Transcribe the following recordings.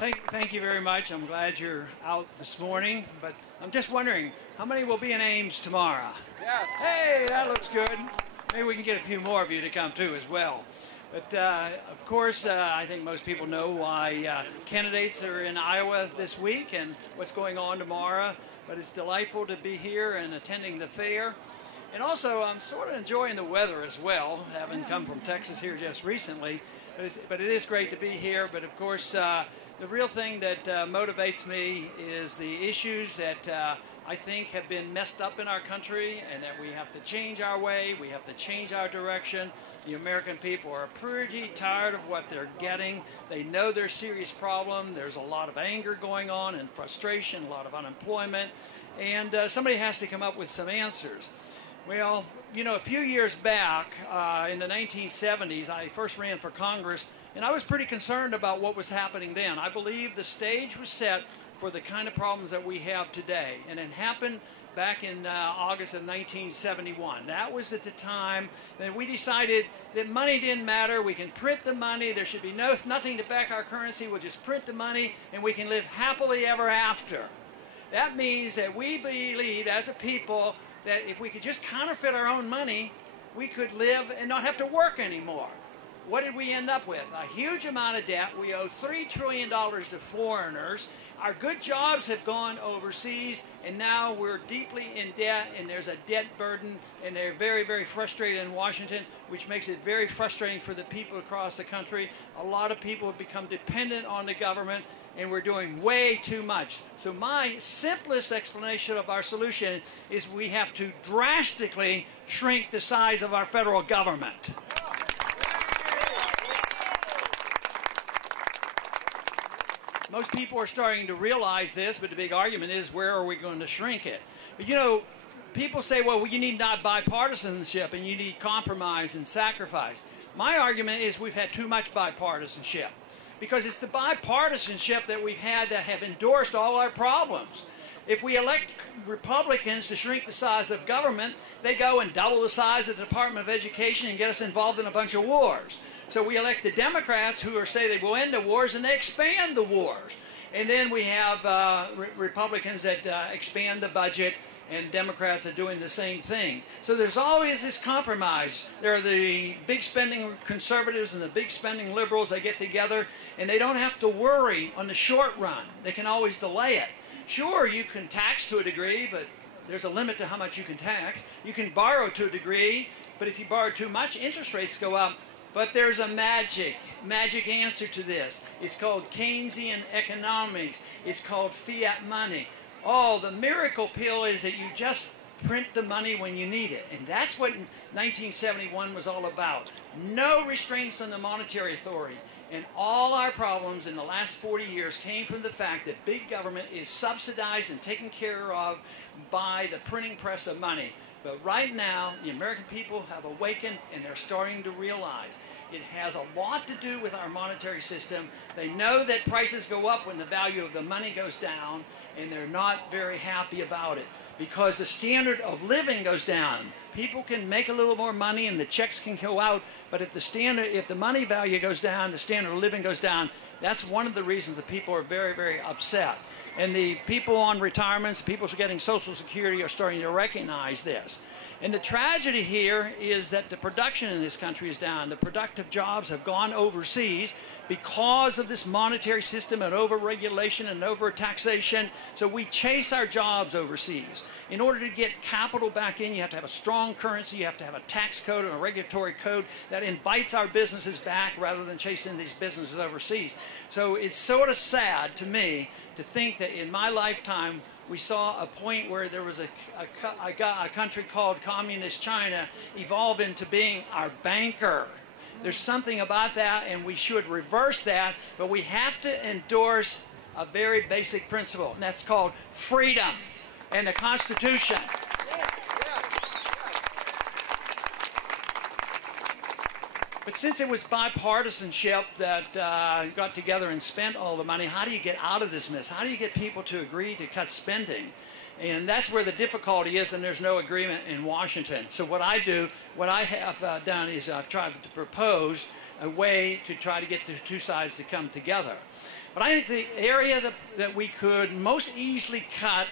Thank you very much. I'm glad you're out this morning, but I'm just wondering, how many will be in Ames tomorrow? Yes. Hey, that looks good. Maybe we can get a few more of you to come too as well. But of course, I think most people know why candidates are in Iowa this week and what's going on tomorrow. But it's delightful to be here and attending the fair. And also, I'm sort of enjoying the weather as well, having come from Texas here just recently. But it is great to be here. But of course, the real thing that motivates me is the issues that I think have been messed up in our country, and that we have to change our way, we have to change our direction. The American people are pretty tired of what they're getting. They know there's a serious problem. There's a lot of anger going on and frustration, a lot of unemployment, and somebody has to come up with some answers. Well, you know, a few years back, in the 1970s, I first ran for Congress, and I was pretty concerned about what was happening then. I believe the stage was set for the kind of problems that we have today. And it happened back in August of 1971. That was at the time that we decided that money didn't matter. We can print the money. There should be nothing to back our currency. We'll just print the money, and we can live happily ever after. That means that we believe as a people that if we could just counterfeit our own money, we could live and not have to work anymore. What did we end up with? A huge amount of debt. We owe $3 trillion to foreigners. Our good jobs have gone overseas, and now we're deeply in debt, and there's a debt burden, and they're very, very frustrated in Washington, which makes it very frustrating for the people across the country. A lot of people have become dependent on the government, and we're doing way too much. So my simplest explanation of our solution is we have to drastically shrink the size of our federal government. Most people are starting to realize this, but the big argument is, where are we going to shrink it? But you know, people say, well, you need not bipartisanship and you need compromise and sacrifice. My argument is we've had too much bipartisanship, because it's the bipartisanship that we've had that have endorsed all our problems. If we elect Republicans to shrink the size of government, they go and double the size of the Department of Education and get us involved in a bunch of wars. So we elect the Democrats who say they will end the wars, and they expand the wars. And then we have Republicans that expand the budget, and Democrats are doing the same thing. So there's always this compromise. There are the big spending conservatives and the big spending liberals. They get together, and they don't have to worry on the short run. They can always delay it. Sure, you can tax to a degree, but there's a limit to how much you can tax. You can borrow to a degree, but if you borrow too much, interest rates go up. But there's a magic answer to this. It's called Keynesian economics. It's called fiat money. Oh, the miracle pill is that you just print the money when you need it. And that's what 1971 was all about. No restraints on the monetary authority. And all our problems in the last 40 years came from the fact that big government is subsidized and taken care of by the printing press of money. But right now, the American people have awakened, and they're starting to realize it has a lot to do with our monetary system. They know that prices go up when the value of the money goes down, and they're not very happy about it because the standard of living goes down. People can make a little more money and the checks can go out, but if the money value goes down, the standard of living goes down. That's one of the reasons that people are very, very upset. And the people on retirements, people who are getting Social Security, are starting to recognize this. And the tragedy here is that the production in this country is down. The productive jobs have gone overseas because of this monetary system and over-regulation and over-taxation. So we chase our jobs overseas. In order to get capital back in, you have to have a strong currency, you have to have a tax code and a regulatory code that invites our businesses back rather than chasing these businesses overseas. So it's sort of sad to me to think that in my lifetime we saw a point where there was a country called Communist China evolve into being our banker. There's something about that, and we should reverse that, but we have to endorse a very basic principle, and that's called freedom and the Constitution. But since it was bipartisanship that got together and spent all the money, how do you get out of this mess? How do you get people to agree to cut spending? And that's where the difficulty is, and there's no agreement in Washington. So what I have done is I've tried to propose a way to try to get the two sides to come together. But I think the area that we could most easily cut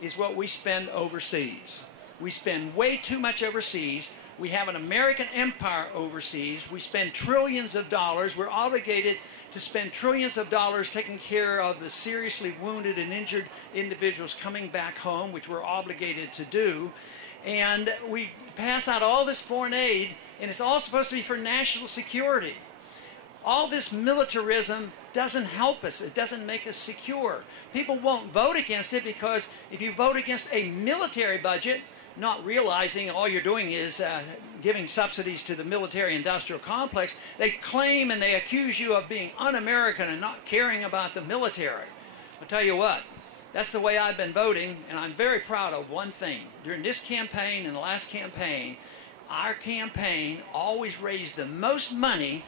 is what we spend overseas. We spend way too much overseas. We have an American empire overseas. We spend trillions of dollars. We're obligated to spend trillions of dollars taking care of the seriously wounded and injured individuals coming back home, which we're obligated to do. And we pass out all this foreign aid, and it's all supposed to be for national security. All this militarism doesn't help us. It doesn't make us secure. People won't vote against it because if you vote against a military budget, not realizing all you're doing is giving subsidies to the military-industrial complex, they claim and they accuse you of being un-American and not caring about the military. I'll tell you what, that's the way I've been voting, and I'm very proud of one thing. During this campaign and the last campaign, our campaign always raised the most money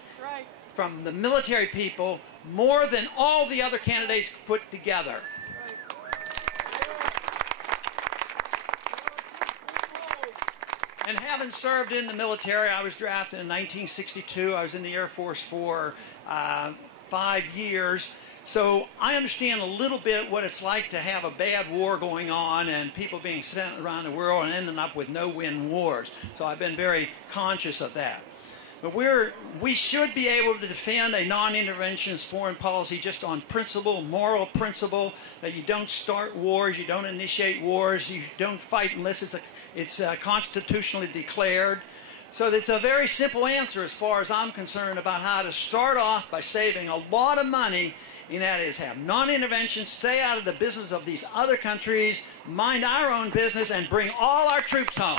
from the military people, more than all the other candidates put together. And having served in the military, I was drafted in 1962. I was in the Air Force for 5 years. So I understand a little bit what it's like to have a bad war going on and people being sent around the world and ending up with no-win wars. So I've been very conscious of that. But we should be able to defend a non-interventionist foreign policy just on principle, moral principle, that you don't start wars, you don't initiate wars, you don't fight unless it's constitutionally declared. So it's a very simple answer as far as I'm concerned about how to start off by saving a lot of money, and that is have non-intervention, stay out of the business of these other countries, mind our own business, and bring all our troops home.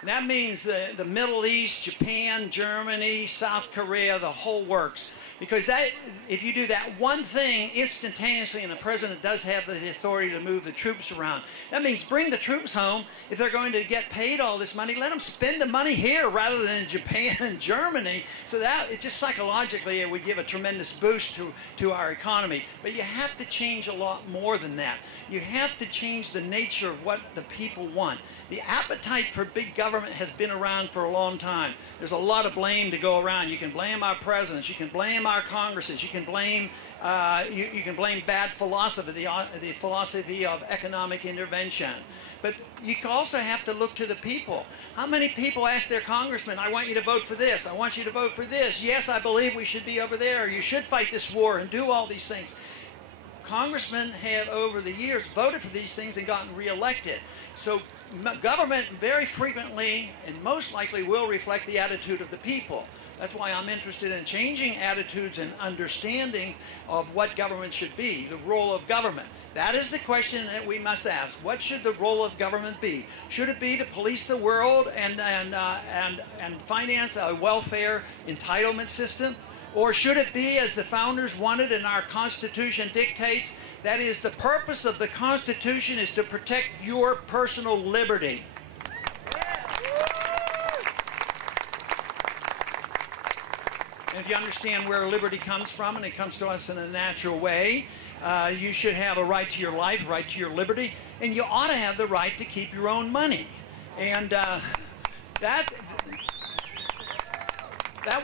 And that means the Middle East, Japan, Germany, South Korea, the whole works. Because that, if you do that one thing instantaneously, and the president does have the authority to move the troops around, that means bring the troops home. If they're going to get paid all this money, let them spend the money here rather than Japan and Germany. So that, it just psychologically, it would give a tremendous boost to our economy. But you have to change a lot more than that. You have to change the nature of what the people want. The appetite for big government has been around for a long time. There's a lot of blame to go around. You can blame our presidents. You can blame our Congresses. You can blame you can blame bad philosophy, the philosophy of economic intervention. But you also have to look to the people. How many people ask their congressman, I want you to vote for this, I want you to vote for this, yes, I believe we should be over there, you should fight this war and do all these things. Congressmen have over the years voted for these things and gotten reelected. So government very frequently and most likely will reflect the attitude of the people. That's why I'm interested in changing attitudes and understanding of what government should be, the role of government. That is the question that we must ask. What should the role of government be? Should it be to police the world and finance a welfare entitlement system? Or should it be, as the founders wanted and our Constitution dictates, that is, the purpose of the Constitution is to protect your personal liberty? And if you understand where liberty comes from, and it comes to us in a natural way, you should have a right to your life, right to your liberty, and you ought to have the right to keep your own money. And that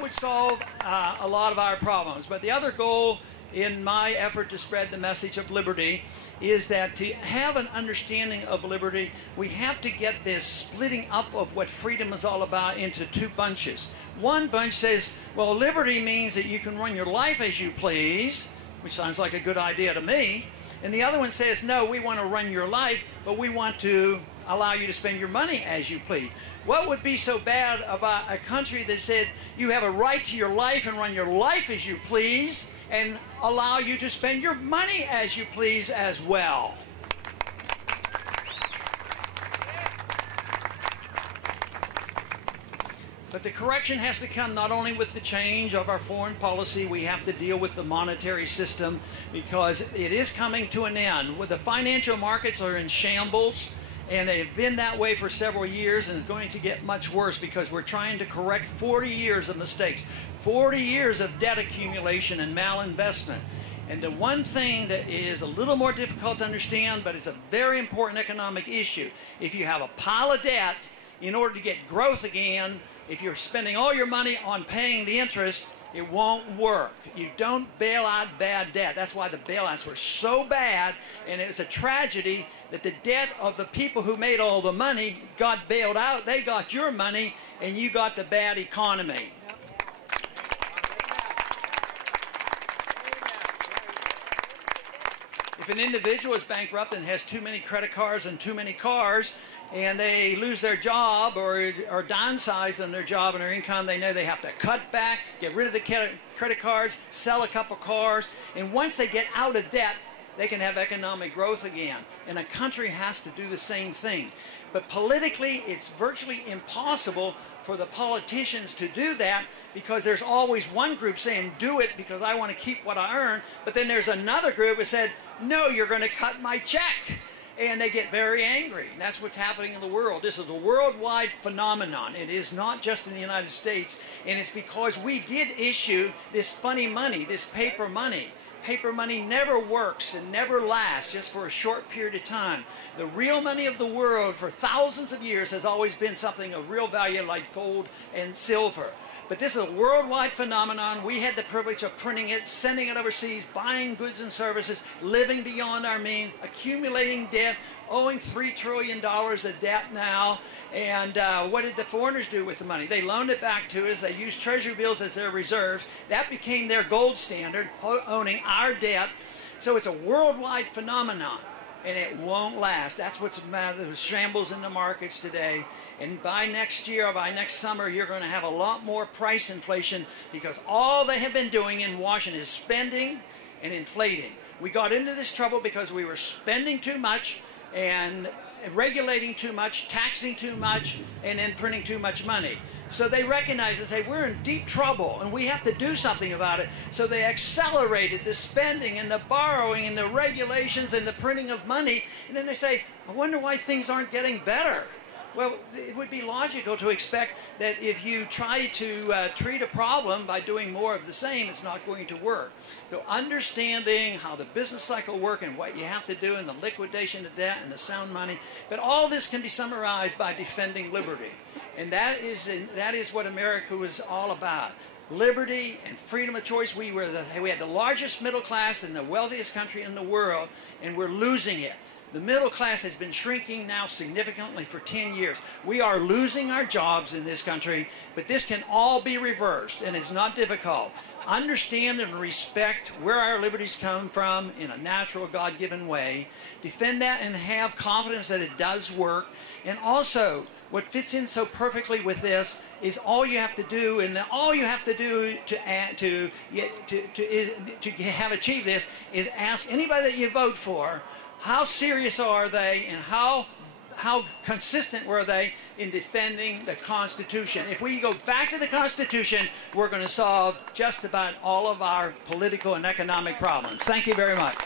would solve a lot of our problems. But the other goal in my effort to spread the message of liberty is that to have an understanding of liberty, we have to get this splitting up of what freedom is all about into two bunches. One bunch says, well, liberty means that you can run your life as you please, which sounds like a good idea to me. And the other one says, no, we want to run your life, but we want to allow you to spend your money as you please. What would be so bad about a country that said you have a right to your life and run your life as you please and allow you to spend your money as you please as well? But the correction has to come not only with the change of our foreign policy, we have to deal with the monetary system because it is coming to an end. The financial markets are in shambles, and they've been that way for several years, and it's going to get much worse because we're trying to correct 40 years of mistakes, 40 years of debt accumulation and malinvestment. And the one thing that is a little more difficult to understand, but it's a very important economic issue, if you have a pile of debt, in order to get growth again, if you're spending all your money on paying the interest, it won't work. You don't bail out bad debt. That's why the bailouts were so bad, and it's a tragedy that the debt of the people who made all the money got bailed out. They got your money, and you got the bad economy. If an individual is bankrupt and has too many credit cards and too many cars, and they lose their job or downsize on their job and their income, they know they have to cut back, get rid of the credit cards, sell a couple cars, and once they get out of debt, they can have economic growth again. And a country has to do the same thing. But politically, it's virtually impossible for the politicians to do that, because there's always one group saying, do it because I want to keep what I earn, but then there's another group that said, no, you're going to cut my check. And they get very angry. And that's what's happening in the world. This is a worldwide phenomenon. It is not just in the United States. And it's because we did issue this funny money, this paper money. Paper money never works and never lasts, just for a short period of time. The real money of the world for thousands of years has always been something of real value, like gold and silver. But this is a worldwide phenomenon. We had the privilege of printing it, sending it overseas, buying goods and services, living beyond our means, accumulating debt, owing $3 trillion of debt now. And what did the foreigners do with the money? They loaned it back to us. They used treasury bills as their reserves. That became their gold standard, owning our debt. So it's a worldwide phenomenon, and it won't last. That's what's the matter. There's shambles in the markets today. And by next year, or by next summer, you're going to have a lot more price inflation, because all they have been doing in Washington is spending and inflating. We got into this trouble because we were spending too much and regulating too much, taxing too much, and then printing too much money. So they recognize and say, we're in deep trouble and we have to do something about it. So they accelerated the spending and the borrowing and the regulations and the printing of money. And then they say, I wonder why things aren't getting better. Well, it would be logical to expect that if you try to treat a problem by doing more of the same, it's not going to work. So understanding how the business cycle works and what you have to do in the liquidation of debt and the sound money, but all this can be summarized by defending liberty. And that is what America was all about. Liberty and freedom of choice. We had the largest middle class and the wealthiest country in the world, and we're losing it. The middle class has been shrinking now significantly for 10 years. We are losing our jobs in this country, but this can all be reversed, and it's not difficult. Understand and respect where our liberties come from in a natural, God-given way. Defend that and have confidence that it does work. And also, what fits in so perfectly with this is all you have to do, and all you have to do to have achieved this is ask anybody that you vote for, how serious are they and how consistent were they in defending the Constitution? If we go back to the Constitution, we're going to solve just about all of our political and economic problems. Thank you very much.